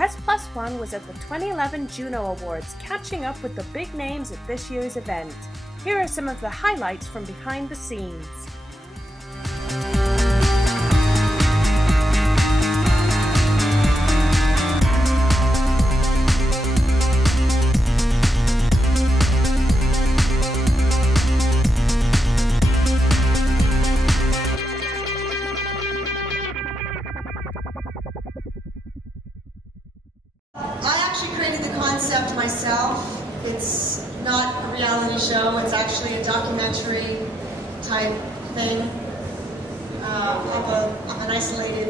Press+1 was at the 2011 Juno Awards, catching up with the big names at this year's event. Here are some of the highlights from behind the scenes. I actually created the concept myself. It's not a reality show, it's actually a documentary type thing of an isolated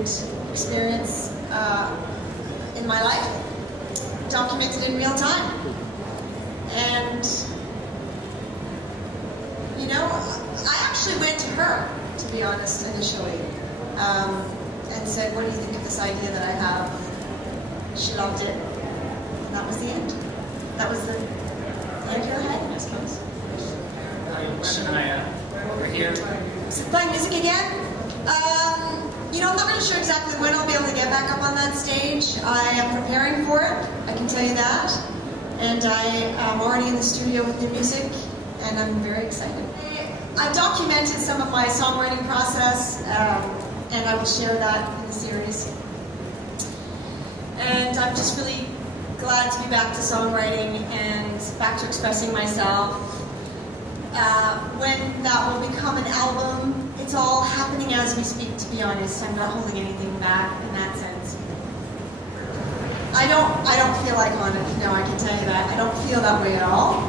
experience in my life, documented in real time. And, you know, I actually went to her, to be honest, initially, and said, what do you think of this idea that I have? She loved it, and that was the end. That was the end of her head, I suppose. Over here. So playing music again? You know, I'm not really sure exactly when I'll be able to get back up on that stage. I am preparing for it, I can tell you that. And I am already in the studio with new music, and I'm very excited. I've documented some of my songwriting process, and I will share that in the series. And I'm just really glad to be back to songwriting and back to expressing myself. When that will become an album, it's all happening as we speak, to be honest. I'm not holding anything back in that sense. I don't feel iconic, no, I can tell you that. I don't feel that way at all.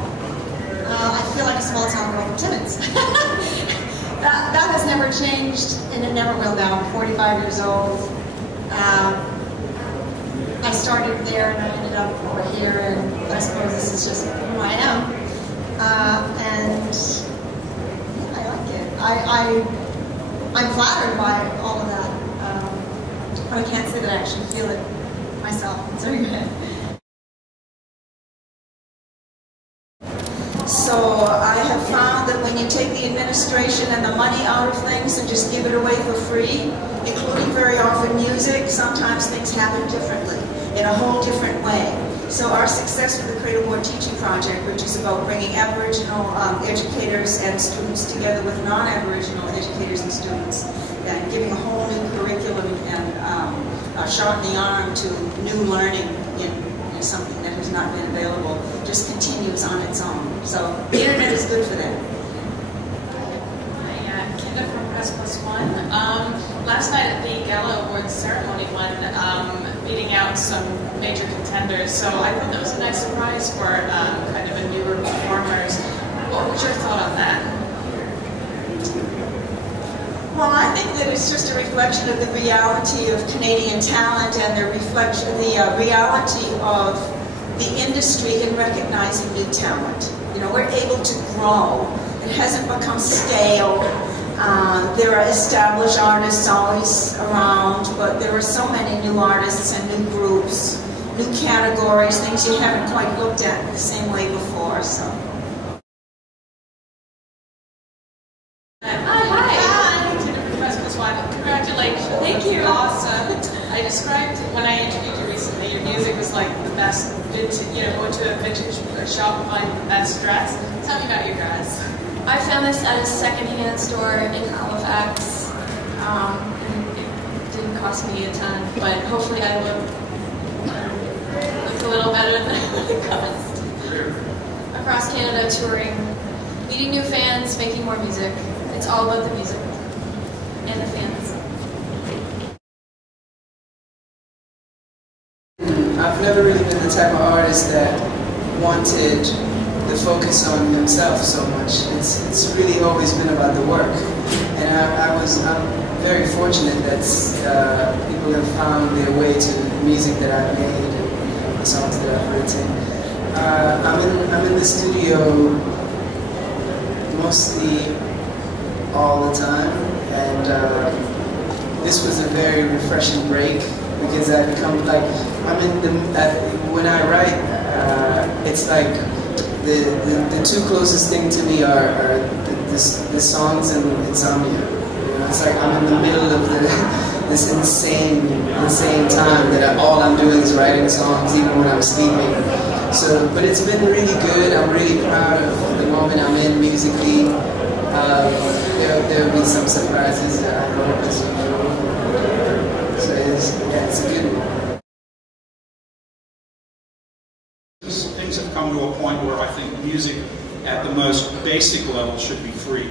I feel like a small town girl from Timmins. that has never changed, and it never will now. I'm 45 years old. I started there and I ended up over here, and I suppose this is just who I am. And yeah, I like it. I'm flattered by all of that, but I can't say that I actually feel it myself. It's very good. So I have found that when you take the administration and the money out of things and just give it away for free, including very often music, sometimes things happen differently, in a whole different way. So our success with the Cradle Board Teaching Project, which is about bringing Aboriginal educators and students together with non-Aboriginal educators and students, and giving a whole new curriculum and sharpening the arm to new learning in something that has not been available, just continues on its own. So the internet is good for that. Hi, Kinda from Press+1. Last night at the Gala Awards ceremony, beating out some major contenders, so I thought that was a nice surprise for kind of a newer performers. What was your thought on that? Well, I think that it's just a reflection of the reality of Canadian talent and the reality of the industry in recognizing new talent. You know, we're able to grow. It hasn't become stale. There are established artists always around, but there are so many new artists and new groups, new categories, things you haven't quite looked at the same way before. So. Congratulations. Thank you. Awesome. I described, when I interviewed you recently, your music was like the best, going to a vintage shop and finding the best dress. Tell me about your dress. I found this at a secondhand store in Halifax. It didn't cost me a ton, but hopefully I look a little better than it cost. Across Canada, touring, meeting new fans, making more music. It's all about the music and the fans. I've never really been the type of artist that wanted the focus on himself so much. It's really always been about the work. And I'm very fortunate that people have found their way to the music that I've made and the songs that I've written. I'm in the studio mostly all the time, and this was a very refreshing break because I've become like, when I write, it's like the two closest things to me are the songs and insomnia. You know, it's like I'm in the middle of this insane time that all I'm doing is was writing songs even when I'm sleeping. So, but it's been really good. I'm really proud of the moment I'm in musically. There'll be some surprises that I hope as usual. So it's a good one. Things have come to a point where I think music at the most basic level should be free.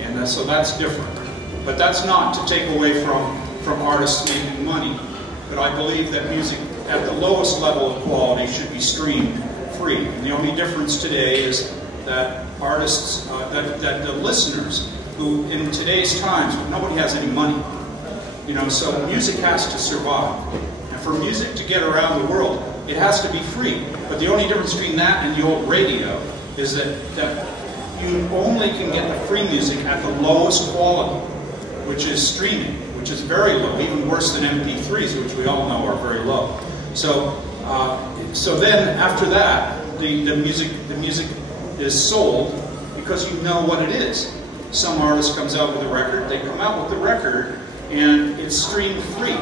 And so that's different. But that's not to take away from artists making money. But I believe that music at the lowest level of quality should be streamed free. And the only difference today is that artists, that the listeners, who in today's times, nobody has any money. You know, so music has to survive. And for music to get around the world, it has to be free. But the only difference between that and the old radio is that you only can get the free music at the lowest quality, which is streaming, which is very low, even worse than MP3s, which we all know are very low. So, so then after that, the music is sold because you know what it is. Some artist comes out with a record, they come out with the record, and it's streamed free,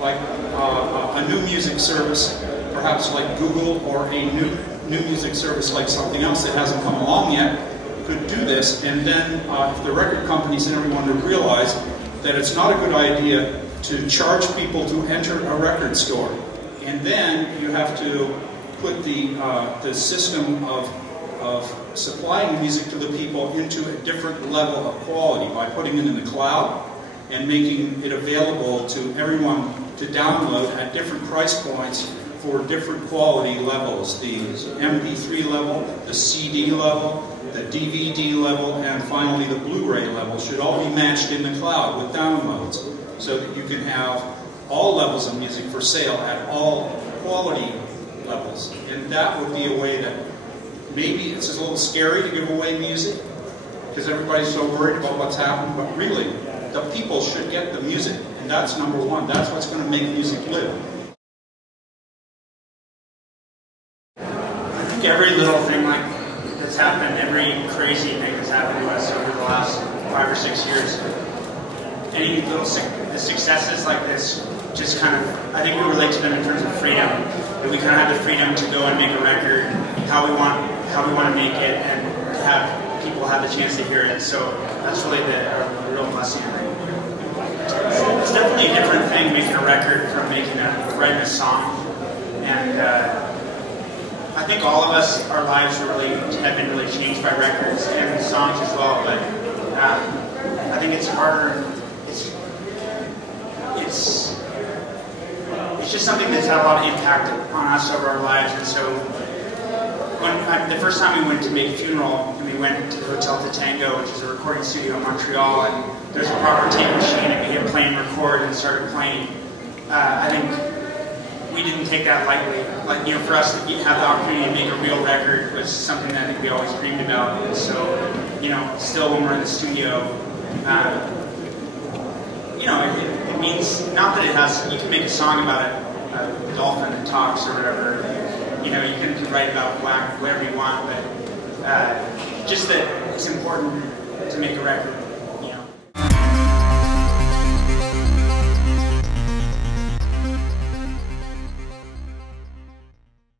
like a new music service, perhaps like Google, or a new music service like something else that hasn't come along yet, could do this. And then if the record companies and everyone would realize that it's not a good idea to charge people to enter a record store, and then you have to put the system of supplying music to the people into a different level of quality by putting it in the cloud and making it available to everyone to download at different price points for different quality levels. The MP3 level, the CD level, the DVD level, and finally the Blu-ray level should all be matched in the cloud with downloads, so that you can have all levels of music for sale at all quality levels. And that would be a way that maybe it's a little scary to give away music because everybody's so worried about what's happening, but really, the people should get the music, and that's number one. That's what's going to make music live. I think every little thing like that's happened, every crazy thing that's happened to us over the last 5 or 6 years, any little successes like this, just kind of, I think we relate to them in terms of freedom. That we kind of have the freedom to go and make a record how we want to make it, and to have people have the chance to hear it. So that's really a real blessing. It's definitely a different thing making a record from writing a song. And I think all of us, our lives have been really changed by records and songs as well. But I think it's harder. It's just something that's had a lot of impact on us over our lives. And so the first time we went to make Funeral, and we went to the Hotel Tatango, which is a recording studio in Montreal, and there's a proper tape machine, and we hit play and record and started playing. I think we didn't take that lightly. Like, you know, for us to have the opportunity to make a real record was something that I think we always dreamed about. And so, you know, still when we're in the studio, you know, it means not that it has. You can make a song about a dolphin that talks or whatever. You know, you can write about whatever you want, but just that it's important to make a record.